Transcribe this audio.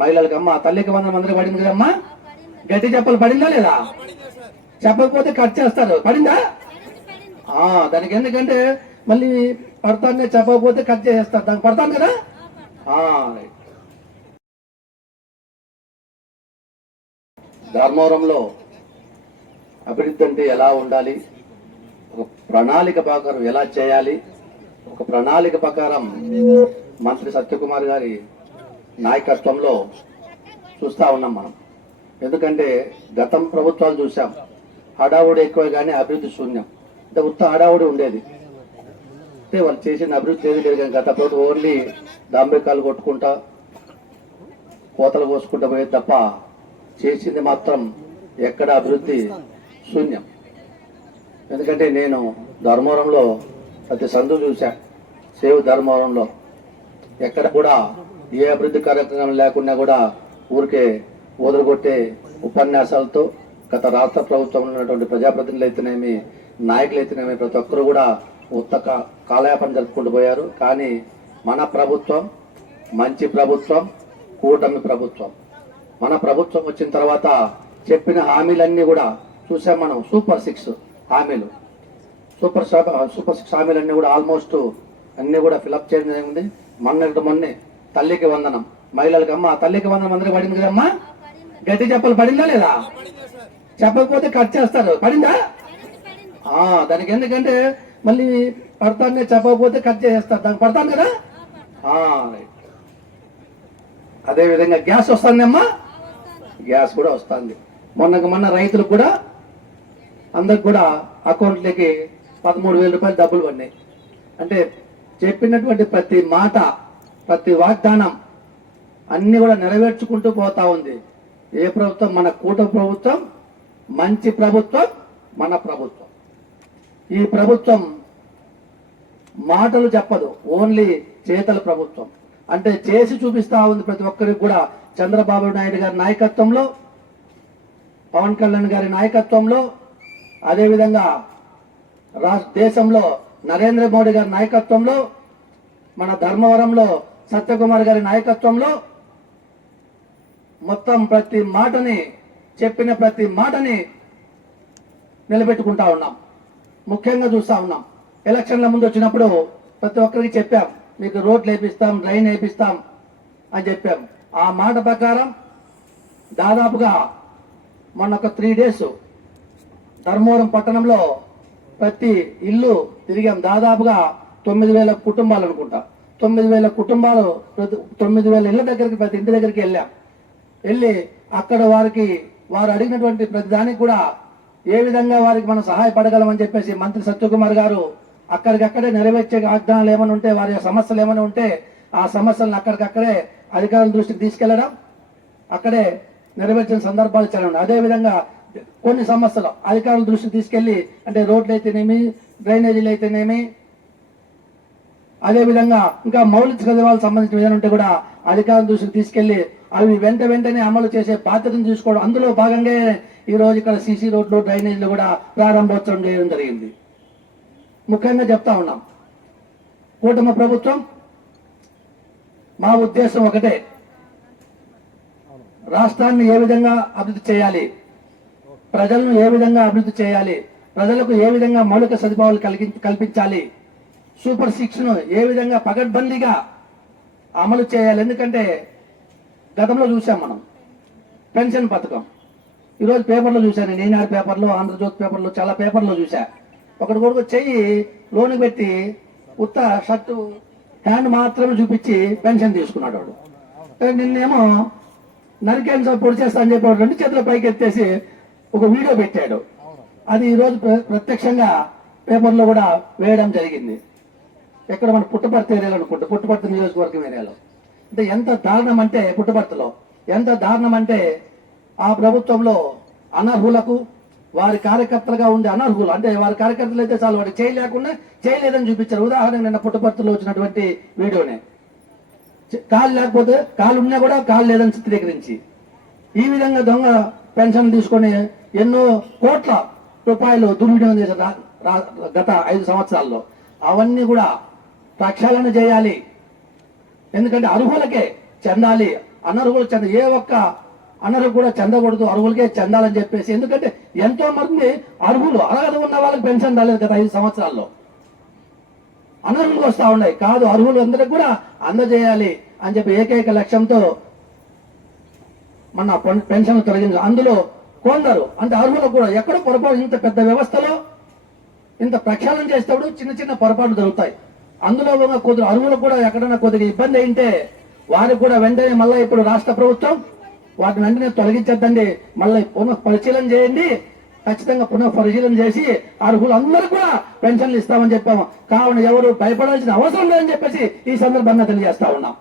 మహిళలకు అమ్మ తల్లికి వందల మందికి పడింది కదమ్మా? గట్టి చెప్పలు పడిందా లేదా? చెప్పకపోతే కట్ చేస్తారు. పడిందా? ఆ దానికి ఎందుకంటే మళ్ళీ పడతానే చెప్పకపోతే కట్ చేసేస్తారు. దానికి పడతాను కదా? ఆ, ధర్మవరంలో అభివృద్ధి అంటే ఎలా ఉండాలి? ఒక ప్రణాళిక ప్రకారం ఎలా చేయాలి? ఒక ప్రణాళిక ప్రకారం మంత్రి సత్యకుమార్ గారి నాయకత్వంలో చూస్తా ఉన్నాం మనం. ఎందుకంటే గతం ప్రభుత్వాలు చూసాం. హడావుడి ఎక్కువ కానీ అభివృద్ధి శూన్యం. అంటే ఉత్త హడావుడి ఉండేది. అంటే వాళ్ళు చేసిన అభివృద్ధి ఏది లేదు కానీ గత ప్రభుత్వం ఓన్లీ దాంబేకాలు కొట్టుకుంటా కోతలు కోసుకుంటా పోయేది తప్ప చేసింది మాత్రం ఎక్కడ అభివృద్ధి శూన్యం. ఎందుకంటే నేను ధర్మవరంలో ప్రతి సందు చూసా సేవ్ ధర్మవరంలో. ఎక్కడ కూడా ఏ అభివృద్ధి కార్యక్రమం లేకుండా కూడా ఊరికే ఓదరగొట్టే ఉపన్యాసాలతో గత రాష్ట్ర ప్రభుత్వంలో ఉన్నటువంటి ప్రజాప్రతినిధులు అయితేనేమి నాయకులు అయితేనేమి ప్రతి ఒక్కరు కూడా ఉత్తక కాలయాపన జరుపుకుంటూ పోయారు. కానీ మన ప్రభుత్వం మంచి ప్రభుత్వం కూటమి ప్రభుత్వం. మన ప్రభుత్వం వచ్చిన తర్వాత చెప్పిన హామీలన్నీ కూడా చూసాం మనం సూపర్ సిక్స్ హామీలు. సూపర్ సూపర్ సిక్స్ హామీలన్నీ కూడా ఆల్మోస్ట్ అన్నీ కూడా ఫిలప్ చేయడం జరిగింది. మొన్నటి మొన్నే తల్లికి వందనం. మహిళలకు అమ్మ తల్లికి వందనం అందరికి పడింది కదమ్మా? గట్టి చెప్పలు పడిందా లేదా? చెప్పకపోతే కట్ చేస్తారు. పడిందా? ఆ దానికి ఎందుకంటే మళ్ళీ పడతానే చెప్పకపోతే కట్ చేసేస్తారు. దానికి పడతాను కదా? ఆ, అదే విధంగా గ్యాస్ వస్తుందమ్మా? గ్యాస్ కూడా వస్తుంది. మొన్నకు మొన్న రైతులకు కూడా అందరికి కూడా అకౌంట్లకి పదమూడు వేల రూపాయలు డబ్బులు పడినాయి. అంటే చెప్పినటువంటి ప్రతి మాట ప్రతి వాగ్దానం అన్ని కూడా నెరవేర్చుకుంటూ పోతా ఉంది. ఏ ప్రభుత్వం? మన కూట ప్రభుత్వం మంచి ప్రభుత్వం మన ప్రభుత్వం. ఈ ప్రభుత్వం మాటలు చెప్పదు ఓన్లీ చేతల ప్రభుత్వం. అంటే చేసి చూపిస్తా ఉంది ప్రతి ఒక్కరికి కూడా చంద్రబాబు నాయుడు గారి నాయకత్వంలో పవన్ కళ్యాణ్ గారి నాయకత్వంలో అదేవిధంగా రాష్ట్ర దేశంలో నరేంద్ర మోడీ గారి నాయకత్వంలో మన ధర్మవరంలో సత్యకుమార్ గారి నాయకత్వంలో మొత్తం ప్రతి మాటని చెప్పిన ప్రతి మాటని నిలబెట్టుకుంటా ఉన్నాం. ముఖ్యంగా చూస్తా ఉన్నాం. ఎలక్షన్ల ముందు వచ్చినప్పుడు ప్రతి ఒక్కరికి చెప్పాం మీకు రోడ్లు వేపిస్తాం డ్రైన్ వేపిస్తాం అని చెప్పాం. ఆ మాట ప్రకారం దాదాపుగా మొన్న ఒక త్రీ డేస్ ధర్మవరం పట్టణంలో ప్రతి ఇల్లు తిరిగాం. దాదాపుగా తొమ్మిది వేల కుటుంబాలు అనుకుంటా. తొమ్మిది వేల కుటుంబాలు తొమ్మిది వేల ఇళ్ళ దగ్గరికి ప్రతి ఇంటి దగ్గరికి వెళ్ళాం. వెళ్ళి అక్కడ వారికి వారు అడిగినటువంటి ప్రతి దానికి కూడా ఏ విధంగా వారికి మనం సహాయపడగలమని చెప్పేసి మంత్రి సత్యకుమార్ గారు అక్కడికక్కడే నెరవేర్చే వాగ్దానాలు ఏమైనా ఉంటే వారి సమస్యలు ఏమైనా ఉంటే ఆ సమస్యలను అక్కడికక్కడే అధికారుల దృష్టికి తీసుకెళ్ళడం అక్కడే నెరవేర్చిన సందర్భాలు చాలా ఉన్నాయి అదేవిధంగా కొన్ని సమస్యలు అధికారుల దృష్టికి తీసుకెళ్ళి అంటే రోడ్లు అయితేనేమి డ్రైనేజీలు అయితేనేమి అదేవిధంగా ఇంకా మౌలిక సదుపాయాలకు సంబంధించిన విధానం ఉంటే కూడా అధికారుల దృష్టికి తీసుకెళ్ళి అవి వెంట వెంటనే అమలు చేసే బాధ్యతను చూసుకోవడం అందులో భాగంగా ఈ రోజు ఇక్కడ సీసీ రోడ్లు డ్రైనేజీలు కూడా ప్రారంభోత్సవం చేయడం జరిగింది. ముఖ్యంగా చెప్తా ఉన్నాం. కూటమి ప్రభుత్వం మా ఉద్దేశం ఒకటే. రాష్ట్రాన్ని ఏ విధంగా అభివృద్ధి చేయాలి? ప్రజలను ఏ విధంగా అభివృద్ధి చేయాలి? ప్రజలకు ఏ విధంగా మౌలిక సదుపాయాలు కలిగి కల్పించాలి? సూపర్ సిక్స్ను ఏ విధంగా పగడ్బందీగా అమలు చేయాలి? ఎందుకంటే గతంలో చూసాం మనం. పెన్షన్ పథకం. ఈరోజు పేపర్లో చూశాను నేను. ఈనాడు పేపర్లో ఆంధ్రజ్యోతి పేపర్లో చాలా పేపర్లో చూశా. ఒకటి కొడుకు చెయ్యి లోన్ పెట్టి ఉత్త షర్టు హ్యాండ్ మాత్రమే చూపించి పెన్షన్ తీసుకున్నాడు వాడు. నిన్నేమో నరికేన్ పొడి చేస్తా అని చెప్పి రెండు చేతుల పైకి ఎత్తేసి ఒక వీడియో పెట్టాడు. అది ఈరోజు ప్ర- ప్రత్యక్షంగా పేపర్లో కూడా వేయడం జరిగింది. ఎక్కడ మన పుట్టపర్తి ఏరియాలో అనుకుంటా పుట్టపర్తి నియోజకవర్గం ఏరియాలో. అంటే ఎంత దారుణం అంటే పుట్టపర్తిలో ఎంత దారుణం అంటే ఆ ప్రభుత్వంలో అనర్హులకు వారి కార్యకర్తలుగా ఉండే అనర్హులు అంటే వారి కార్యకర్తలు అయితే చాలు వాడు చేయలేకుండా చేయలేదని చూపించారు. ఉదాహరణ నిన్న పుట్టపర్తిలో వచ్చినటువంటి వీడియోనే. కాలు లేకపోతే కాలు ఉన్నా కూడా కాలు లేదని చిత్రీకరించి. ఈ విధంగా దొంగ పెన్షన్ తీసుకొని ఎన్నో కోట్ల రూపాయలు దుర్వినియోగం చేశారు గత ఐదు సంవత్సరాల్లో. అవన్నీ కూడా ప్రక్షాళన చేయాలి. ఎందుకంటే అర్హులకే చెందాలి. అనర్హులు చెంద ఏ ఒక్క అనర్హులు కూడా చెందకూడదు. అర్హులకే చెందాలని చెప్పేసి. ఎందుకంటే ఎంతో మంది అర్హులు అర్హత ఉన్న వాళ్ళకి పెన్షన్ రాలేదు గత ఐదు సంవత్సరాల్లో. అనర్హులు వస్తూ ఉన్నాయి. కాదు అర్హులు అందరికి కూడా అందజేయాలి అని చెప్పి ఏకైక లక్ష్యంతో మన పెన్షన్ తొలగించు అందులో కొందరు అంటే అర్హులకు కూడా ఎక్కడో పొరపాటు ఇంత పెద్ద వ్యవస్థలో ఇంత ప్రక్షాళన చేసేటప్పుడు చిన్న చిన్న పొరపాట్లు జరుగుతాయి. అందులో ఉన్న కొద్ది అరువులకు కూడా ఎక్కడైనా కొద్దిగా ఇబ్బంది అయింటే వారికి కూడా వెంటనే మళ్ళీ ఇప్పుడు రాష్ట్ర ప్రభుత్వం వాటిని వెంటనే తొలగించద్దండి. మళ్ళీ పునః పరిశీలన చేయండి. ఖచ్చితంగా పునః పరిశీలన చేసి అర్హులు అందరూ కూడా పెన్షన్లు ఇస్తామని చెప్పాము. కావున ఎవరు భయపడాల్సిన అవసరం లేదని చెప్పేసి ఈ సందర్భంగా తెలియజేస్తా ఉన్నాం.